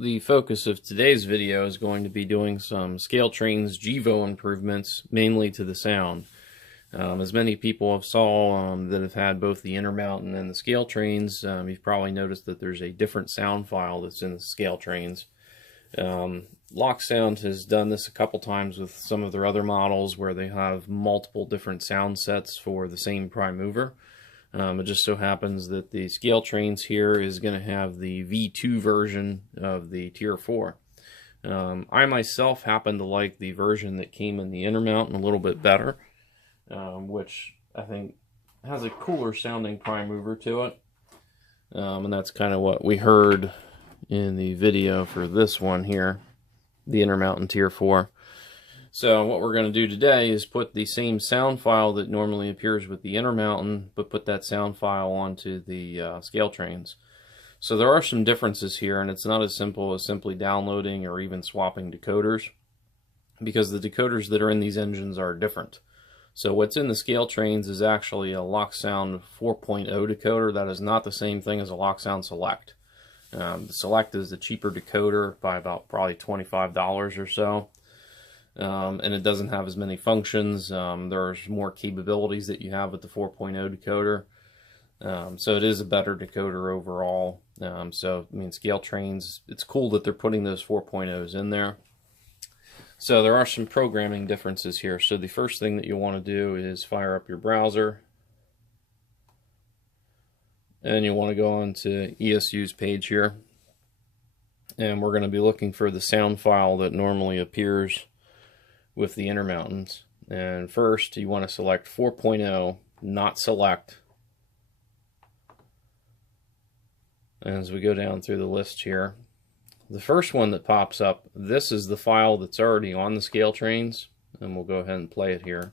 The focus of today's video is going to be doing some Scaletrains Gevo improvements, mainly to the sound. As many people have saw that have had both the Intermountain and the Scaletrains, you've probably noticed that there's a different sound file that's in the Scaletrains. Loksound has done this a couple times with some of their other models where they have multiple different sound sets for the same prime mover. It just so happens that the Scaletrains here is going to have the V2 version of the Tier 4. I myself happen to like the version that came in the Intermountain a little bit better, which I think has a cooler sounding prime mover to it. And that's kind of what we heard in the video for this one here, the Intermountain Tier 4. So what we're going to do today is put the same sound file that normally appears with the Intermountain, but put that sound file onto the Scaletrains. So there are some differences here, and it's not as simple as simply downloading or even swapping decoders, because the decoders that are in these engines are different. So what's in the Scaletrains is actually a Loksound 4.0 decoder. That is not the same thing as a Loksound Select. The Select is the cheaper decoder by about probably $25 or so. And it doesn't have as many functions. There's more capabilities that you have with the 4.0 decoder. So it is a better decoder overall. So, I mean, Scaletrains, it's cool that they're putting those 4.0s in there. So there are some programming differences here. So the first thing that you'll want to do is fire up your browser. And you want to go on to ESU's page here. And we're going to be looking for the sound file that normally appears with the Intermountains. And first you want to select 4.0, not Select. And as we go down through the list here, the first one that pops up, this is the file that's already on the Scaletrains, and we'll go ahead and play it here.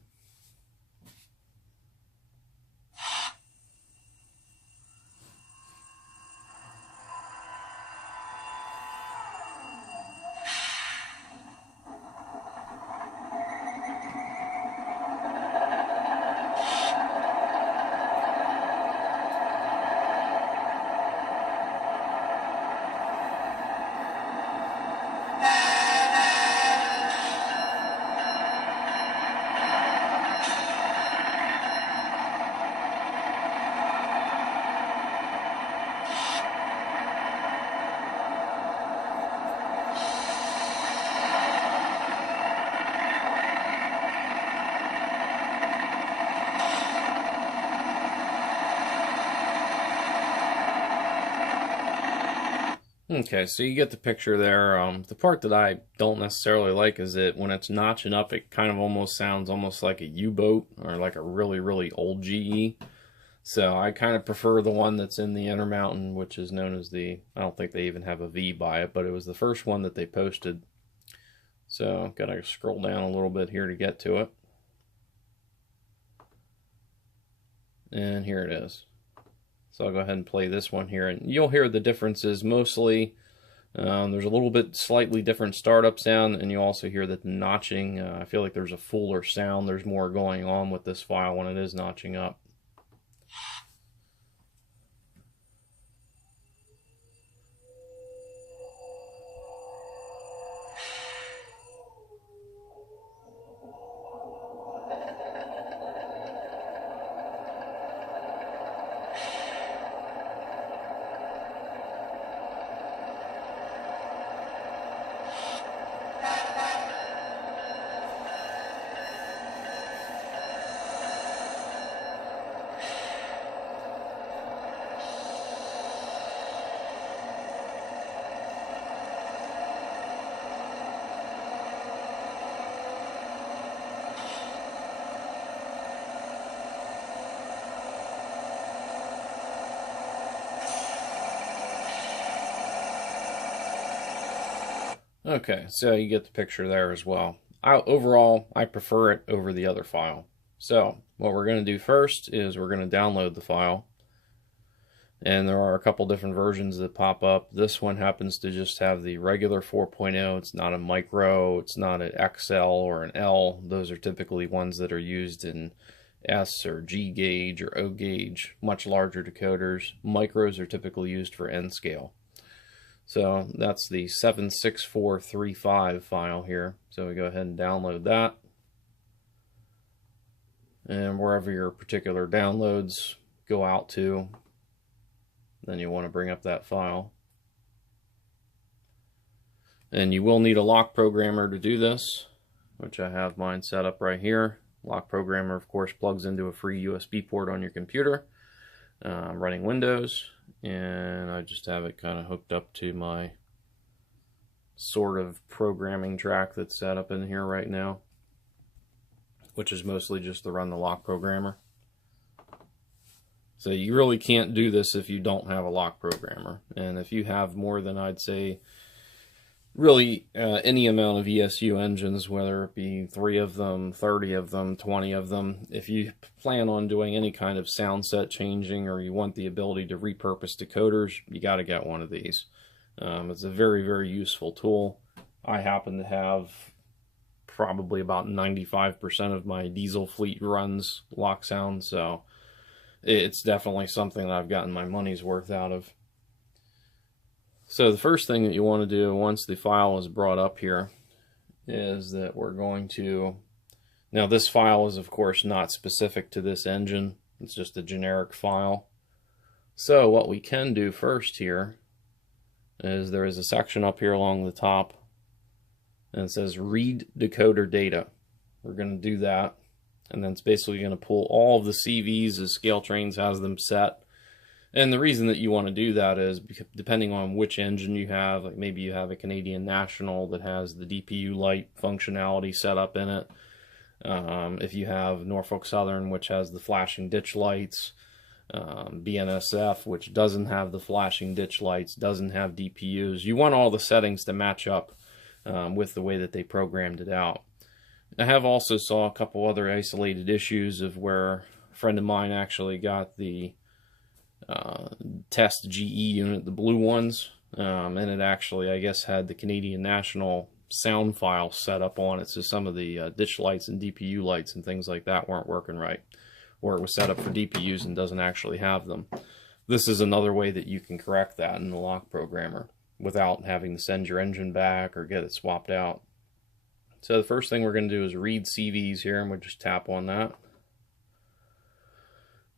Okay, so you get the picture there. The part that I don't necessarily like is that when it's notching up, it kind of almost sounds almost like a U-boat or like a really, really old GE. So I kind of prefer the one that's in the Intermountain, which is known as the, I don't think they even have a V by it, but it was the first one that they posted. So gotta scroll down a little bit here to get to it. And here it is. So I'll go ahead and play this one here, and you'll hear the differences mostly. There's a little bit slightly different startup sound, and you also hear that the notching, I feel like there's a fuller sound. There's more going on with this file when it is notching up. Okay, so you get the picture there as well. Overall, I prefer it over the other file. So what we're going to do first is we're going to download the file. And there are a couple different versions that pop up. This one happens to just have the regular 4.0. It's not a micro, it's not an XL or an L. Those are typically ones that are used in S or G gauge or O gauge, much larger decoders. Micros are typically used for N scale. So that's the 76435 file here. So we go ahead and download that. And wherever your particular downloads go out to, then you want to bring up that file. And you will need a Lokprogrammer to do this, which I have mine set up right here. Lokprogrammer, of course, plugs into a free USB port on your computer. I'm running Windows, and I just have it kind of hooked up to my sort of programming track that's set up in here right now, which is mostly just to run the Lokprogrammer. So you really can't do this if you don't have a Lokprogrammer. And if you have more than, I'd say, really any amount of ESU engines, whether it be 3 of them, 30 of them, 20 of them, if you plan on doing any kind of sound set changing, or you want the ability to repurpose decoders, you got to get one of these. It's a very, very useful tool. I happen to have probably about 95% of my diesel fleet runs LokSound, so it's definitely something that I've gotten my money's worth out of. So the first thing that you want to do once the file is brought up here is that we're going to, now this file is of course not specific to this engine, it's just a generic file. So what we can do first here is there is a section up here along the top, and it says read decoder data. We're going to do that, and then it's basically going to pull all of the CVs as Scaletrains has them set. And the reason that you want to do that is because depending on which engine you have, like maybe you have a Canadian National that has the DPU light functionality set up in it. If you have Norfolk Southern, which has the flashing ditch lights, BNSF, which doesn't have the flashing ditch lights, doesn't have DPUs, you want all the settings to match up with the way that they programmed it out. I have also saw a couple other isolated issues of where a friend of mine actually got the test GE unit, the blue ones, and it actually, I guess, had the Canadian National sound file set up on it, so some of the ditch lights and DPU lights and things like that weren't working right, or it was set up for DPUs and doesn't actually have them. This is another way that you can correct that in the Lokprogrammer without having to send your engine back or get it swapped out. So the first thing we're going to do is read CVs here, and we'll just tap on that.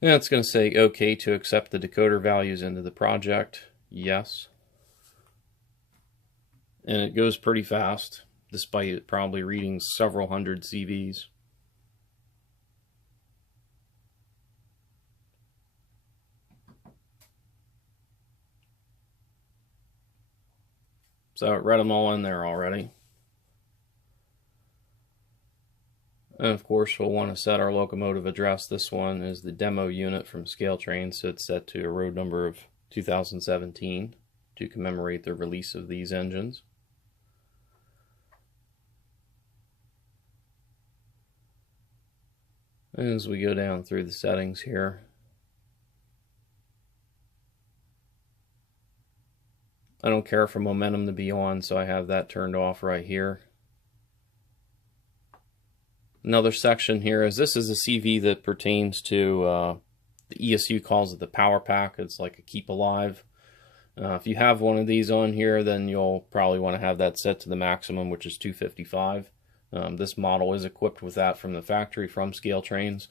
And it's going to say OK to accept the decoder values into the project. Yes. And it goes pretty fast, despite it probably reading several hundred CVs. So it read them all in there already. And of course, we'll want to set our locomotive address. This one is the demo unit from Scaletrains, so it's set to a road number of 2017 to commemorate the release of these engines. And as we go down through the settings here, I don't care for momentum to be on, so I have that turned off right here. Another section here is this is a CV that pertains to the ESU calls it the power pack. It's like a keep alive. If you have one of these on here, then you'll probably want to have that set to the maximum, which is 255. This model is equipped with that from the factory from Scaletrains,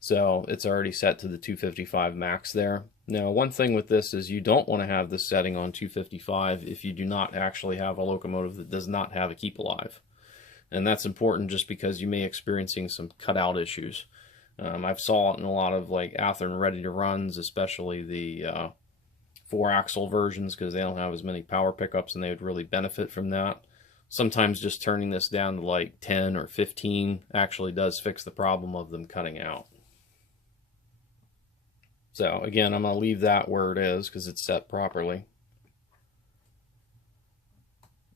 so it's already set to the 255 max there. Now, one thing with this is you don't want to have this setting on 255 if you do not actually have a locomotive that does not have a keep alive. And that's important just because you may be experiencing some cutout issues. I've saw it in a lot of like Athearn ready to runs, especially the 4-axle versions, because they don't have as many power pickups and they would really benefit from that. Sometimes just turning this down to like 10 or 15 actually does fix the problem of them cutting out. So again, I'm going to leave that where it is because it's set properly.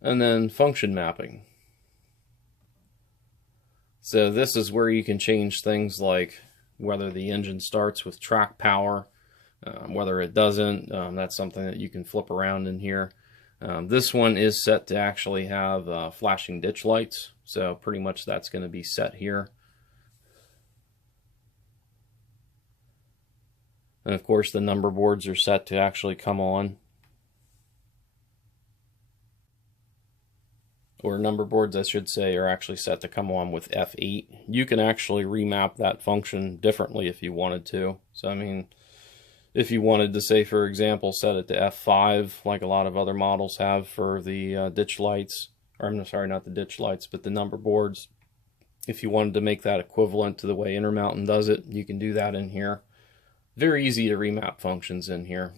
And then function mapping. So this is where you can change things like whether the engine starts with track power, whether it doesn't. That's something that you can flip around in here. This one is set to actually have flashing ditch lights, so pretty much that's going to be set here. And of course the number boards are set to actually come on. or number boards I should say, are actually set to come on with F8. You can actually remap that function differently if you wanted to. So I mean, if you wanted to, say for example, set it to F5 like a lot of other models have for the ditch lights, or I'm sorry, not the ditch lights, but the number boards. If you wanted to make that equivalent to the way Intermountain does it, you can do that in here. Very easy to remap functions in here.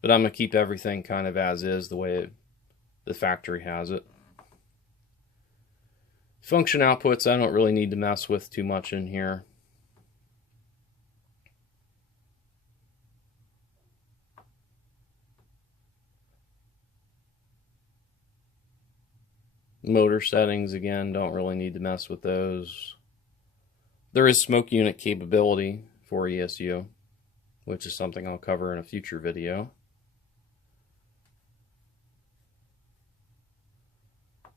But I'm going to keep everything kind of as is, the way the factory has it. Function outputs I don't really need to mess with too much in here. Motor settings, again, don't really need to mess with those. There is smoke unit capability for ESU, which is something I'll cover in a future video.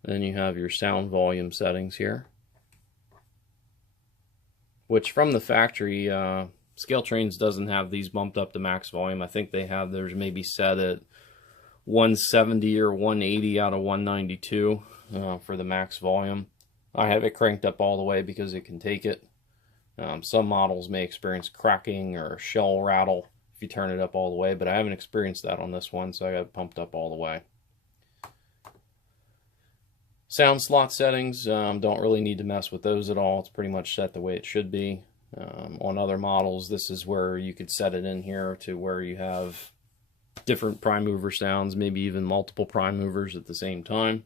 Then you have your sound volume settings here, which from the factory, Scaletrains doesn't have these bumped up to max volume. I think they have theirs maybe set at 170 or 180 out of 192 for the max volume. I have it cranked up all the way because it can take it. Some models may experience cracking or shell rattle if you turn it up all the way, but I haven't experienced that on this one, so I got it pumped up all the way. Sound slot settings, don't really need to mess with those at all. It's pretty much set the way it should be. On other models, this is where you could set it in here to where you have different prime mover sounds, maybe even multiple prime movers at the same time.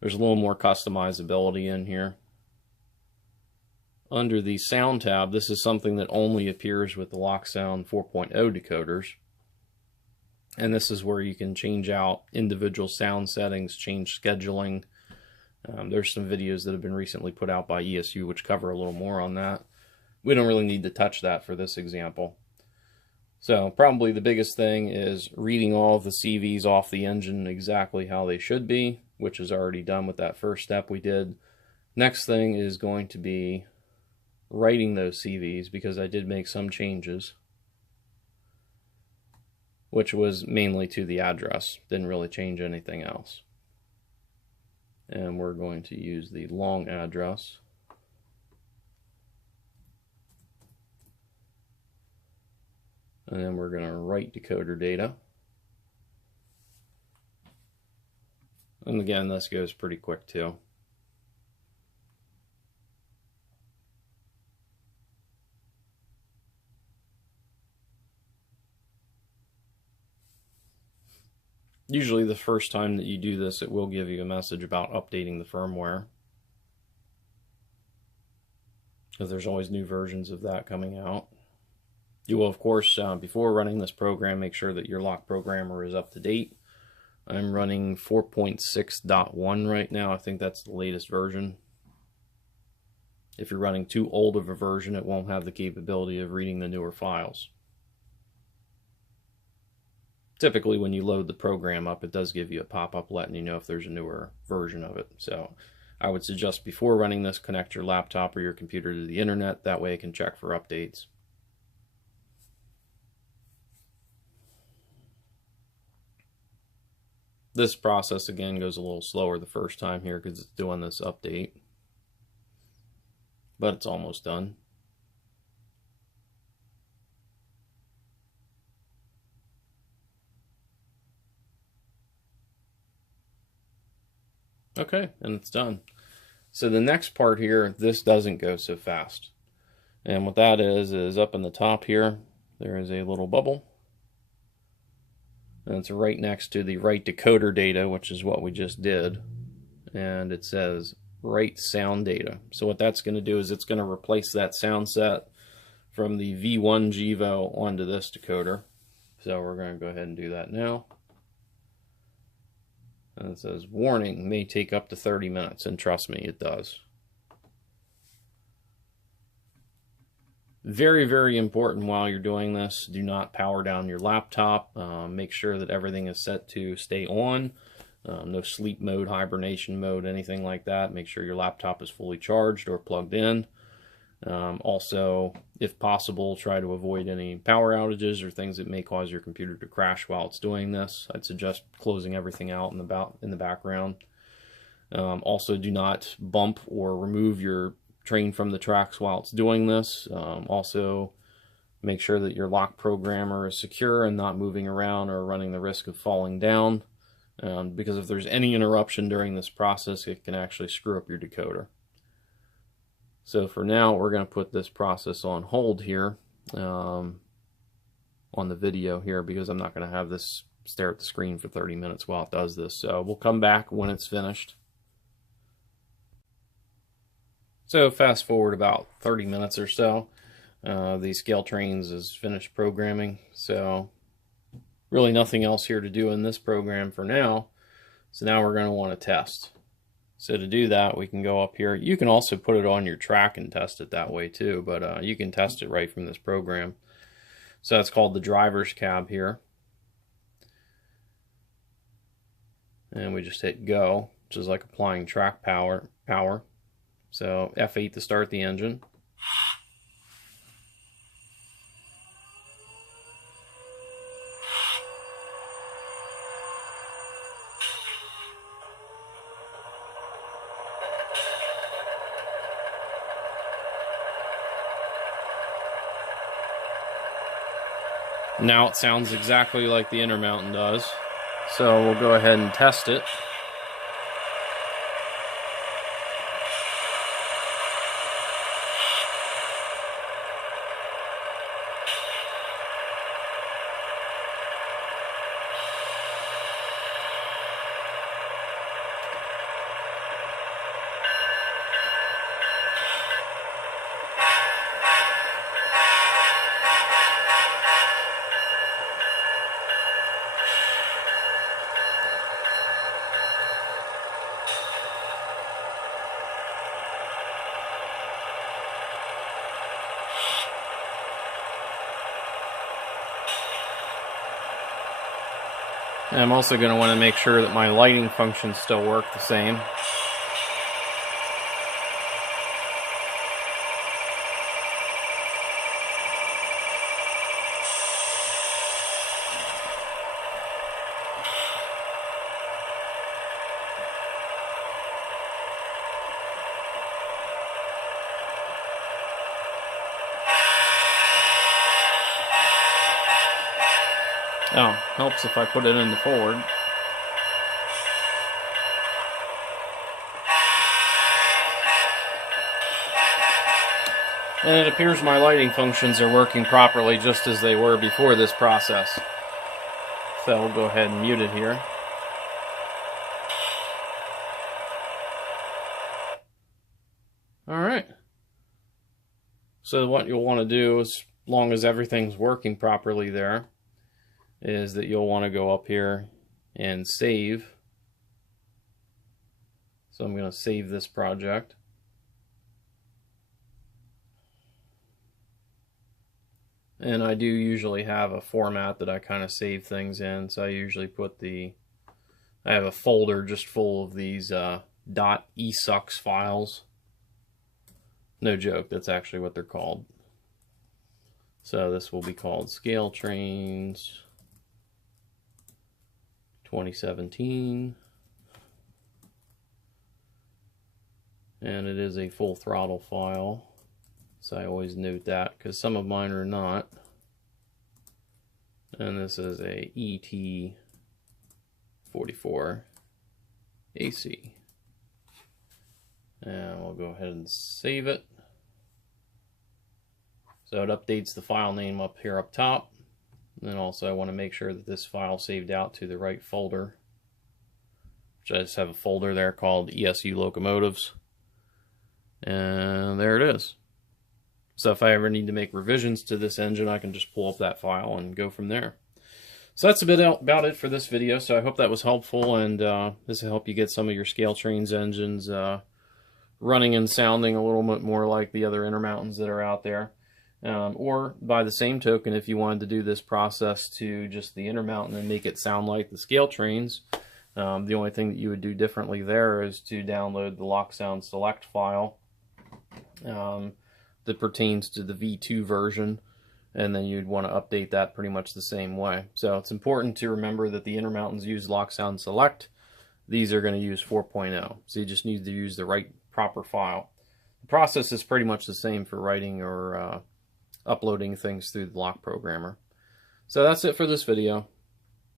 There's a little more customizability in here. Under the sound tab, this is something that only appears with the Loksound 4.0 decoders. And this is where you can change out individual sound settings, change scheduling. There's some videos that have been recently put out by ESU which cover a little more on that. We don't really need to touch that for this example. So probably the biggest thing is reading all of the CVs off the engine exactly how they should be, which is already done with that first step we did. Next thing is going to be writing those CVs, because I did make some changes, which was mainly to the address. Didn't really change anything else. And we're going to use the long address. And then we're going to write decoder data. And again, this goes pretty quick too. Usually the first time that you do this, it will give you a message about updating the firmware, because there's always new versions of that coming out. You will, of course, before running this program, make sure that your Lokprogrammer is up to date. I'm running 4.6.1 right now. I think that's the latest version. If you're running too old of a version, it won't have the capability of reading the newer files. Typically, when you load the program up, it does give you a pop-up letting you know if there's a newer version of it. So I would suggest before running this, connect your laptop or your computer to the internet. That way it can check for updates. This process, again, goes a little slower the first time here because it's doing this update. But it's almost done. Okay, and it's done. So the next part here, this doesn't go so fast. And what that is up in the top here, there is a little bubble. And it's right next to the write decoder data, which is what we just did. And it says write sound data. So what that's going to do is it's going to replace that sound set from the V1 Gevo onto this decoder. So we're going to go ahead and do that now. And it says, warning, may take up to 30 minutes. And trust me, it does. Very, very important while you're doing this, do not power down your laptop. Make sure that everything is set to stay on. No sleep mode, hibernation mode, anything like that. Make sure your laptop is fully charged or plugged in. Also, if possible, try to avoid any power outages or things that may cause your computer to crash while it's doing this. I'd suggest closing everything out in the background. Also, do not bump or remove your train from the tracks while it's doing this. Also, make sure that your Lokprogrammer is secure and not moving around or running the risk of falling down, because if there's any interruption during this process, it can actually screw up your decoder. So for now, we're going to put this process on hold here on the video here, because I'm not going to have this stare at the screen for 30 minutes while it does this. So we'll come back when it's finished. So fast forward about 30 minutes or so. The Scaletrains is finished programming. So really nothing else here to do in this program for now. So now we're going to want to test. So to do that, we can go up here. You can also put it on your track and test it that way too, but you can test it right from this program. So that's called the driver's cab here. And we just hit go, which is like applying track power. So F8 to start the engine. Now it sounds exactly like the Intermountain does. So we'll go ahead and test it. And I'm also going to want to make sure that my lighting functions still work the same. Oh, helps if I put it in the forward. And it appears my lighting functions are working properly just as they were before this process. So we'll go ahead and mute it here. Alright. So what you'll want to do, as long as everything's working properly there, is that you'll want to go up here and save. So I'm going to save this project. And I do usually have a format that I kind of save things in. So I usually put I have a folder just full of these .esucks files. No joke, that's actually what they're called. So this will be called Scaletrains 2017, and it is a full throttle file, so I always note that because some of mine are not. And this is a ET44 AC, and we'll go ahead and save it. So it updates the file name up here up top. And then also I want to make sure that this file saved out to the right folder, which I just have a folder there called ESU Locomotives. And there it is. So if I ever need to make revisions to this engine, I can just pull up that file and go from there. So that's a bit about it for this video. So I hope that was helpful, and this will help you get some of your Scaletrains engines running and sounding a little bit more like the other Intermountains that are out there. Or by the same token, if you wanted to do this process to just the Intermountain and make it sound like the Scaletrains, the only thing that you would do differently there is to download the Lock Sound Select file. that pertains to the V2 version, and then you'd want to update that pretty much the same way. So it's important to remember that the Intermountains use Lock Sound Select. These are going to use 4.0, so you just need to use the right proper file. The process is pretty much the same for writing or uploading things through the Lokprogrammer. So that's it for this video.